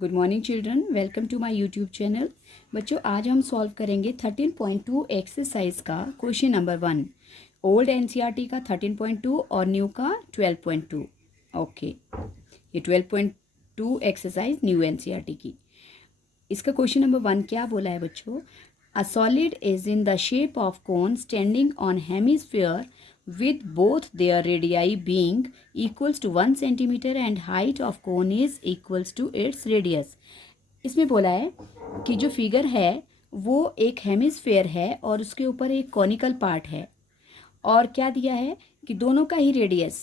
Good morning children, welcome to my YouTube channel. बच्चों, आज हम सॉल्व करेंगे 13.2 एक्सरसाइज का क्वेश्चन नंबर 1। ओल्ड एनसीईआरटी का 13.2 और न्यू का 12.2। ओके, ये 12.2 एक्सरसाइज न्यू एनसीईआरटी की। इसका क्वेश्चन नंबर 1 क्या बोला है बच्चों? A solid is in the shape of cone standing on hemisphere with both their radii being equals to 1 centimeter and height of cone is equals to its radius। इसमें बोला है कि जो फिगर है वो एक हेमिस्फेयर है और उसके ऊपर एक कॉनिकल पार्ट है, और क्या दिया है कि दोनों का ही रेडियस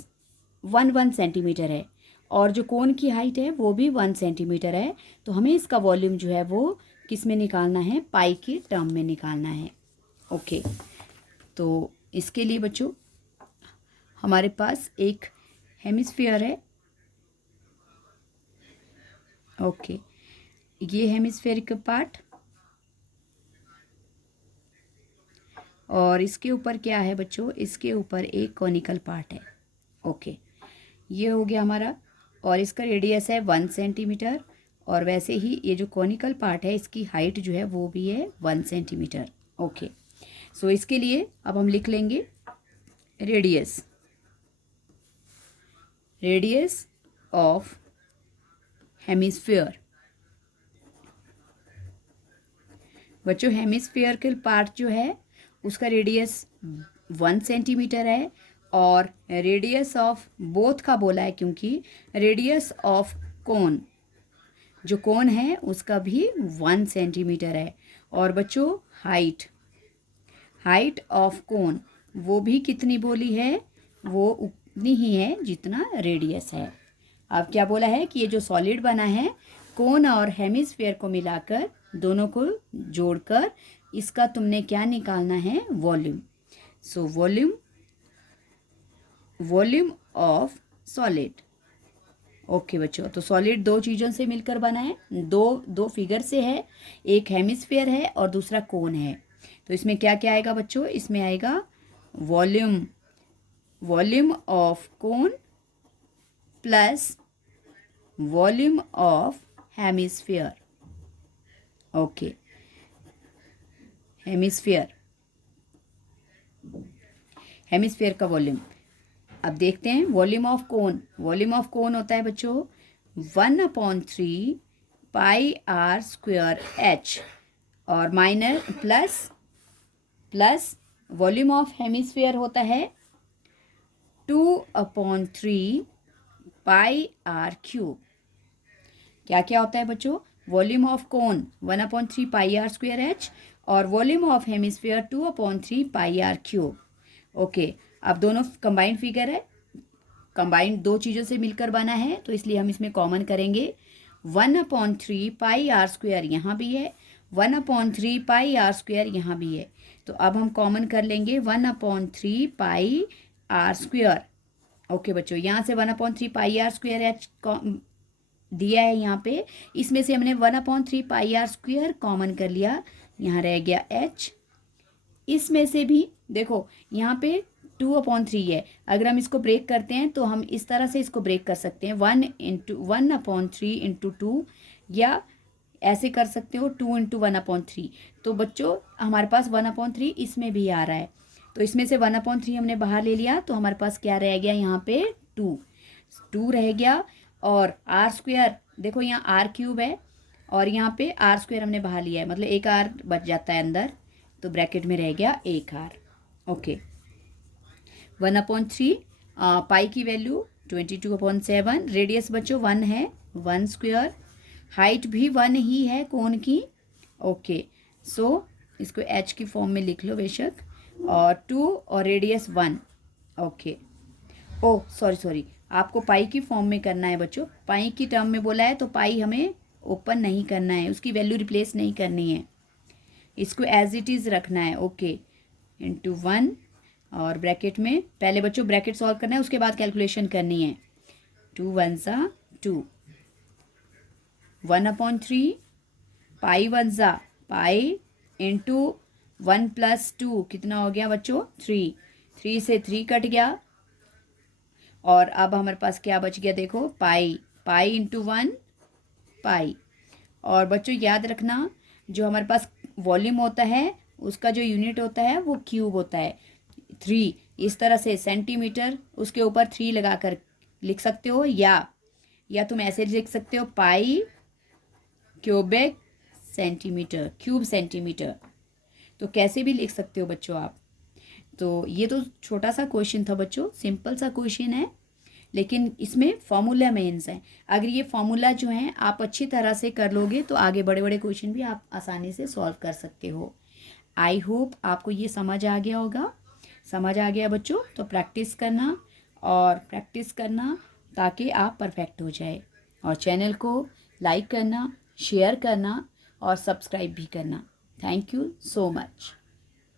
1 सेंटीमीटर है और जो कोन की हाइट है वो भी 1 सेंटीमीटर है। तो हमें इसका वॉल्यूम जो है वो किस में निकालना है? पाई की टर्म में निकालना है। ओके, तो इसके लिए बच्चों हमारे पास एक हेमिस्फीयर है। ओके, ये हेमिस्फीयर का पार्ट, और इसके ऊपर क्या है बच्चों? इसके ऊपर एक कॉनिकल पार्ट है। ओके, ये हो गया हमारा, और इसका रेडियस है 1 सेंटीमीटर, और वैसे ही ये जो कॉनिकल पार्ट है इसकी हाइट जो है वो भी है 1 सेंटीमीटर। ओके, सो इसके लिए अब हम लिख लेंगे रेडियस ऑफ हेमिस्फीयर। बच्चों, हेमिस्फीयर के पार्ट जो है उसका रेडियस 1 सेंटीमीटर है, और रेडियस ऑफ बोथ का बोला है क्योंकि रेडियस ऑफ कोन, जो कोन है उसका भी 1 सेंटीमीटर है। और बच्चों हाइट ऑफ कोन वो भी कितनी बोली है? वो उतनी ही है जितना रेडियस है। अब क्या बोला है कि ये जो सॉलिड बना है, कोन और हेमिस्फीयर को मिलाकर, दोनों को जोड़कर इसका तुमने क्या निकालना है? Volume. So volume of solid. Okay बच्चों, तो सॉलिड दो चीज़ों से मिलकर बना है, दो फिगर से है। एक हेमिस्फीयर है और दूसरा कोन है। तो इसमें क्या क्या आएगा बच्चों? इसमें आएगा volume of cone plus volume of hemisphere. Okay, hemisphere का वॉल्यूम। अब देखते हैं वॉल्यूम ऑफ कोन होता है बच्चों 1/3 पाई आर स्क्वायर एच, और minor plus volume of hemisphere होता है 2/3 पाई आर क्यूब। क्या क्या होता है बच्चों? Volume of cone 1/3 pi r square H, और volume of hemisphere 2/3 pi r cube. Okay, अब दोनों कंबाइंड फिगर है, कंबाइंड दो चीज़ों से मिलकर बना है, तो इसलिए हम इसमें कॉमन करेंगे। 1/3 पाई आर स्क्वायर यहाँ भी है, 1/3 पाई आर स्क्वायर यहाँ भी है। तो अब हम कॉमन कर लेंगे 1/3 पाई आर स्क्वायर। ओके बच्चों, यहाँ से 1/3 पाई आर स्क्वायर एच दिया है यहाँ पे, इसमें से हमने 1/3 पाई आर स्क्वायर कॉमन कर लिया, यहाँ रह गया एच। इसमें से भी देखो यहाँ पे 2/3 है, अगर हम इसको ब्रेक करते हैं तो हम इस तरह से इसको ब्रेक कर सकते हैं 1/3 × 2, या ऐसे कर सकते हो 2 × 1/3। तो बच्चों हमारे पास 1/3 इसमें भी आ रहा है, तो इसमें से 1/3 हमने बाहर ले लिया, तो हमारे पास क्या रह गया? यहाँ पे 2 रह गया। और आर स्क्वायर देखो, यहाँ आर क्यूब है और यहाँ पे आर स्क्वायर हमने बाहर लिया है, मतलब एक आर बच जाता है अंदर, तो ब्रैकेट में रह गया एक आर। ओके, 1/3 पाई की वैल्यू 22/7, रेडियस बच्चों 1 है, 1 स्क्वायर, हाइट भी 1 ही है कोन की। ओके, सो इसको एच की फॉर्म में लिख लो बेशक, और 2 और रेडियस 1। ओके, ओ सॉरी, आपको पाई की फॉर्म में करना है बच्चों, पाई की टर्म में बोला है तो पाई हमें ओपन नहीं करना है, उसकी वैल्यू रिप्लेस नहीं करनी है, इसको एज इट इज़ रखना है। ओके, इंटू 1, और ब्रैकेट में पहले बच्चों ब्रैकेट सॉल्व करना है, उसके बाद कैलकुलेशन करनी है। 2 1 ज़ा 2, 1/3 पाई 1 ज़ा पाई, इंटू 1 + 2 कितना हो गया बच्चों? 3 से 3 कट गया, और अब हमारे पास क्या बच गया? देखो पाई इंटू 1 पाई, और बच्चों याद रखना, जो हमारे पास वॉल्यूम होता है उसका जो यूनिट होता है वो क्यूब होता है। 3 इस तरह से सेंटीमीटर, उसके ऊपर 3 लगा कर लिख सकते हो, या तुम ऐसे लिख सकते हो पाई क्यूबिक सेंटीमीटर, क्यूब सेंटीमीटर। तो कैसे भी लिख सकते हो बच्चों आप। तो ये तो छोटा सा क्वेश्चन था बच्चों, सिंपल सा क्वेश्चन है, लेकिन इसमें फॉर्मूला मेंस है। अगर ये फॉर्मूला जो है आप अच्छी तरह से कर लोगे तो आगे बड़े बड़े क्वेश्चन भी आप आसानी से सॉल्व कर सकते हो। आई होप आपको ये समझ आ गया होगा। समझ आ गया बच्चों तो प्रैक्टिस करना और प्रैक्टिस करना ताकि आप परफेक्ट हो जाए। और चैनल को लाइक करना, शेयर करना और सब्सक्राइब भी करना। Thank you so much.